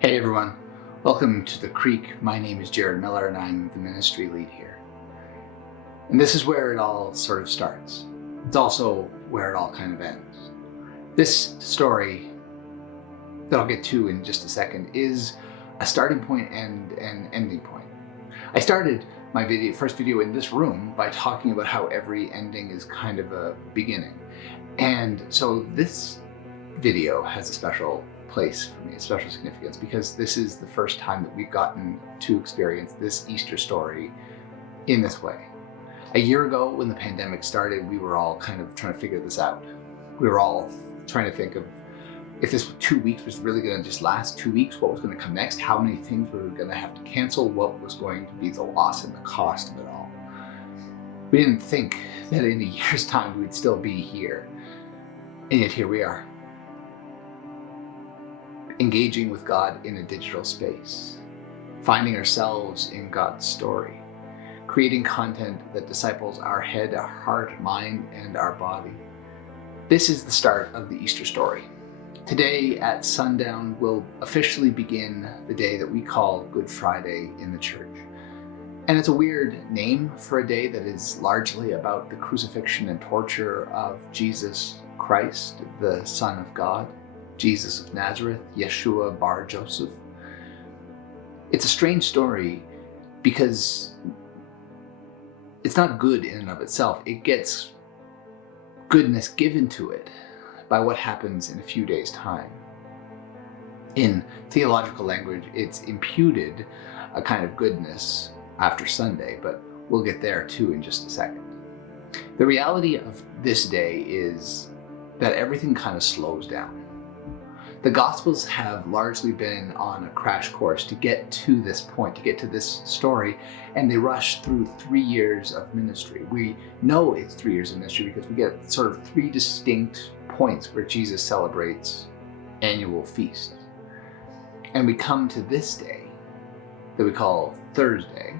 Hey everyone, welcome to the Creek. My name is Jared Miller and I'm the ministry lead here. And this is where it all sort of starts. It's also where it all kind of ends. This story that I'll get to in just a second is a starting point and an ending point. I started my first video in this room by talking about how every ending is kind of a beginning. And so this video has a special place for me, a special significance, because this is the first time that we've gotten to experience this Easter story in this way. A year ago, when the pandemic started, we were all kind of trying to figure this out. We were all trying to think of if this 2 weeks was really going to just last 2 weeks, what was going to come next, how many things we were going to have to cancel, what was going to be the loss and the cost of it all. We didn't think that in a year's time we'd still be here, and yet here we are, engaging with God in a digital space, finding ourselves in God's story, creating content that disciples our head, our heart, mind, and our body. This is the start of the Easter story. Today at sundown will officially begin the day that we call Good Friday in the church. And it's a weird name for a day that is largely about the crucifixion and torture of Jesus Christ, the Son of God, Jesus of Nazareth, Yeshua bar Joseph. It's a strange story because it's not good in and of itself. It gets goodness given to it by what happens in a few days' time. In theological language, it's imputed a kind of goodness after Sunday, but we'll get there too in just a second. The reality of this day is that everything kind of slows down. The Gospels have largely been on a crash course to get to this point, to get to this story, and they rush through 3 years of ministry. We know it's 3 years of ministry because we get sort of 3 distinct points where Jesus celebrates annual feasts. And we come to this day that we call Thursday,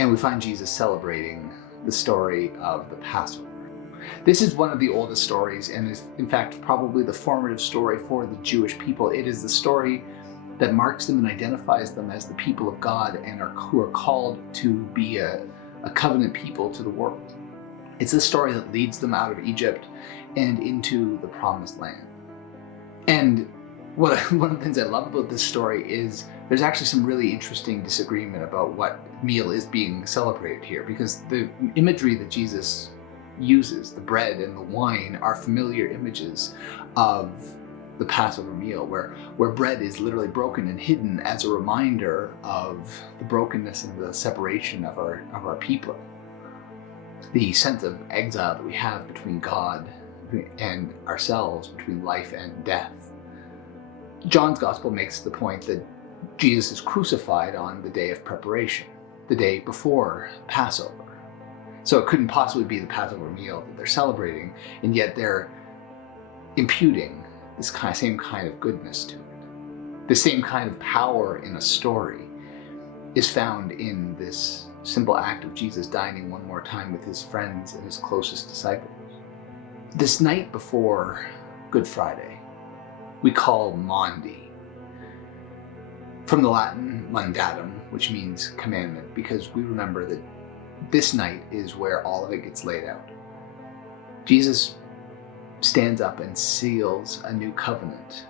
and we find Jesus celebrating the story of the Passover. This is one of the oldest stories and is in fact probably the formative story for the Jewish people. It is the story that marks them and identifies them as the people of God and who are called to be a covenant people to the world. It's the story that leads them out of Egypt and into the promised land. And one of the things I love about this story is there's actually some really interesting disagreement about what meal is being celebrated here, because the imagery that Jesus uses, the bread and the wine, are familiar images of the Passover meal, where bread is literally broken and hidden as a reminder of the brokenness and the separation of our people, the sense of exile that we have between God and ourselves, between life and death. John's gospel makes the point that Jesus is crucified on the day of preparation, the day before Passover. So it couldn't possibly be the Passover meal that they're celebrating, and yet they're imputing this same kind of goodness to it. The same kind of power in a story is found in this simple act of Jesus dining one more time with his friends and his closest disciples. This night before Good Friday, we call Maundy, from the Latin mandatum, which means commandment, because we remember that this night is where all of it gets laid out. Jesus stands up and seals a new covenant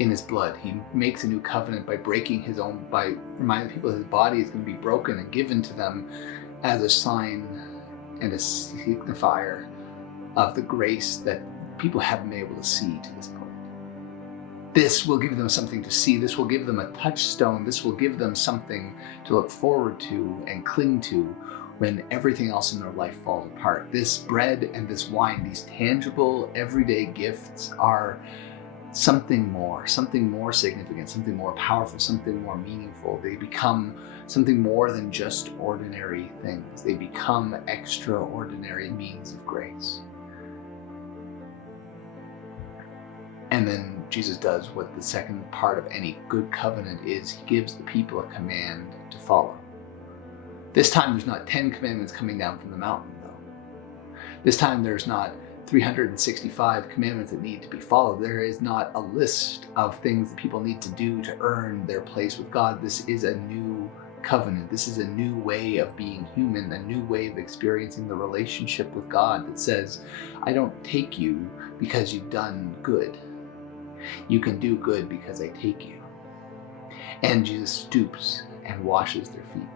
in his blood. He makes a new covenant by by reminding people that his body is going to be broken and given to them as a sign and a signifier of the grace that people haven't been able to see to this point. This will give them something to see. This will give them a touchstone. This will give them something to look forward to and cling to when everything else in their life falls apart. This bread and this wine, these tangible, everyday gifts, are something more significant, something more powerful, something more meaningful. They become something more than just ordinary things. They become extraordinary means of grace. And then Jesus does what the second part of any good covenant is. He gives the people a command to follow. This time there's not 10 commandments coming down from the mountain, though. This time there's not 365 commandments that need to be followed. There is not a list of things that people need to do to earn their place with God. This is a new covenant. This is a new way of being human, a new way of experiencing the relationship with God that says, I don't take you because you've done good. You can do good because I take you. And Jesus stoops and washes their feet.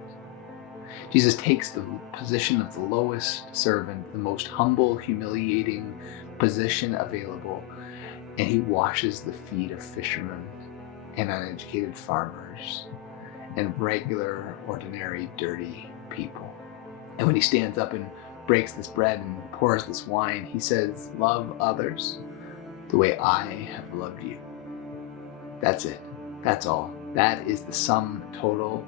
Jesus takes the position of the lowest servant, the most humble, humiliating position available, and he washes the feet of fishermen and uneducated farmers and regular, ordinary, dirty people. And when he stands up and breaks this bread and pours this wine, he says, love others the way I have loved you. That's it. That's all. That is the sum total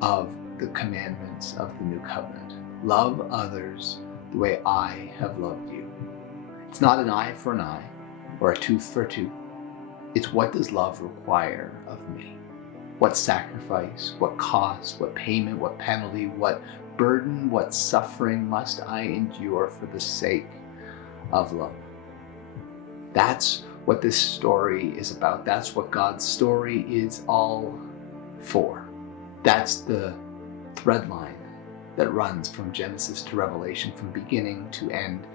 of the commandments of the new covenant. Love others the way I have loved you. It's not an eye for an eye or a tooth for a tooth. It's what does love require of me? What sacrifice, what cost, what payment, what penalty, what burden, what suffering must I endure for the sake of love? That's what this story is about. That's what God's story is all for. That's the thread line that runs from Genesis to Revelation, from beginning to end.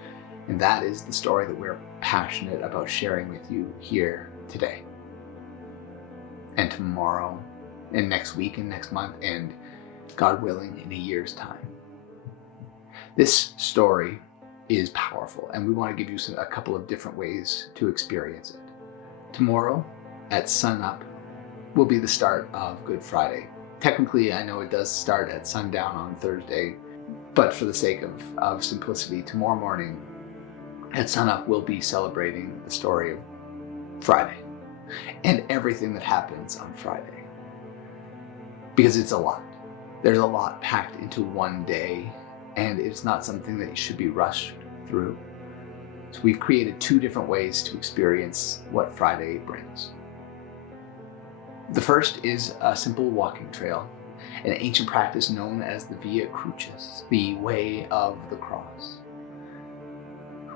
And that is the story that we're passionate about sharing with you here today and tomorrow and next week and next month and, God willing, in a year's time. This story is powerful, and we want to give you a couple of different ways to experience it. Tomorrow at sunup will be the start of Good Friday. Technically, I know it does start at sundown on Thursday, but for the sake of simplicity, tomorrow morning at sunup we'll be celebrating the story of Friday and everything that happens on Friday. Because it's a lot. There's a lot packed into one day, and it's not something that you should be rushed through. So we've created two different ways to experience what Friday brings. The first is a simple walking trail, an ancient practice known as the Via Crucis, the way of the cross.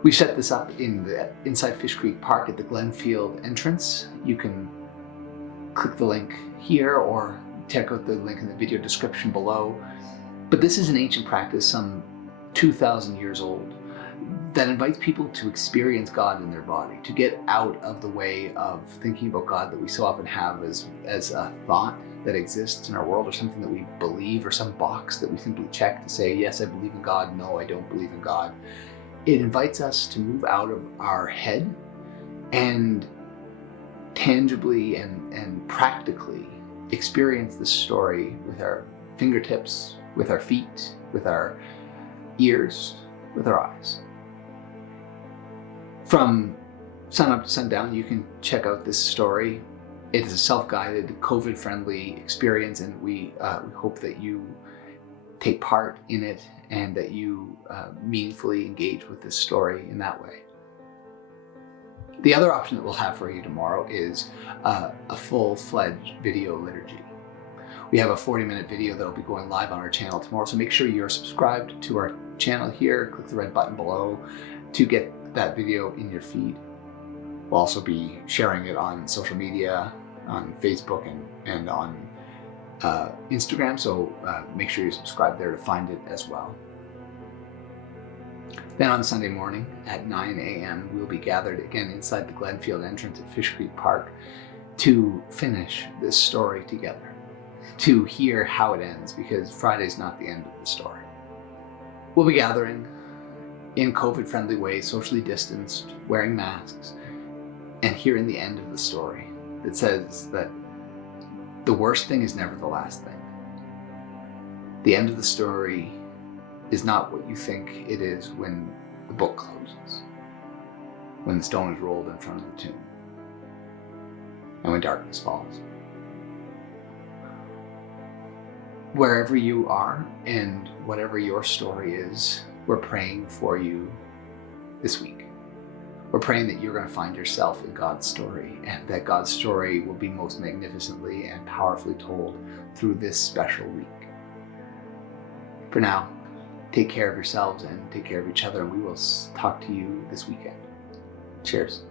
We set this up inside Fish Creek Park at the Glenfield entrance. You can click the link here or check out the link in the video description below. But this is an ancient practice, some 2,000 years old, that invites people to experience God in their body, to get out of the way of thinking about God that we so often have as a thought that exists in our world, or something that we believe, or some box that we simply check to say, yes, I believe in God, no, I don't believe in God. It invites us to move out of our head and tangibly and practically experience this story with our fingertips, with our feet, with our ears, with our eyes. From sunup to sundown, you can check out this story. It is a self-guided, COVID-friendly experience, and we hope that you take part in it and that you meaningfully engage with this story in that way. The other option that we'll have for you tomorrow is a full-fledged video liturgy. We have a 40-minute video that'll be going live on our channel tomorrow, so make sure you're subscribed to our channel here. Click the red button below to get that video in your feed. We'll also be sharing it on social media, on Facebook and on Instagram, so make sure you subscribe there to find it as well. Then on Sunday morning at 9 a.m. we'll be gathered again inside the Glenfield entrance at Fish Creek Park to finish this story together, to hear how it ends, because Friday's not the end of the story. We'll be gathering in COVID-friendly ways, socially distanced, wearing masks, and hearing the end of the story that says that the worst thing is never the last thing. The end of the story is not what you think it is when the book closes, when the stone is rolled in front of the tomb, and when darkness falls. Wherever you are and whatever your story is, we're praying for you this week. We're praying that you're going to find yourself in God's story, and that God's story will be most magnificently and powerfully told through this special week. For now, Take care of yourselves and take care of each other. And we will talk to you this weekend. Cheers.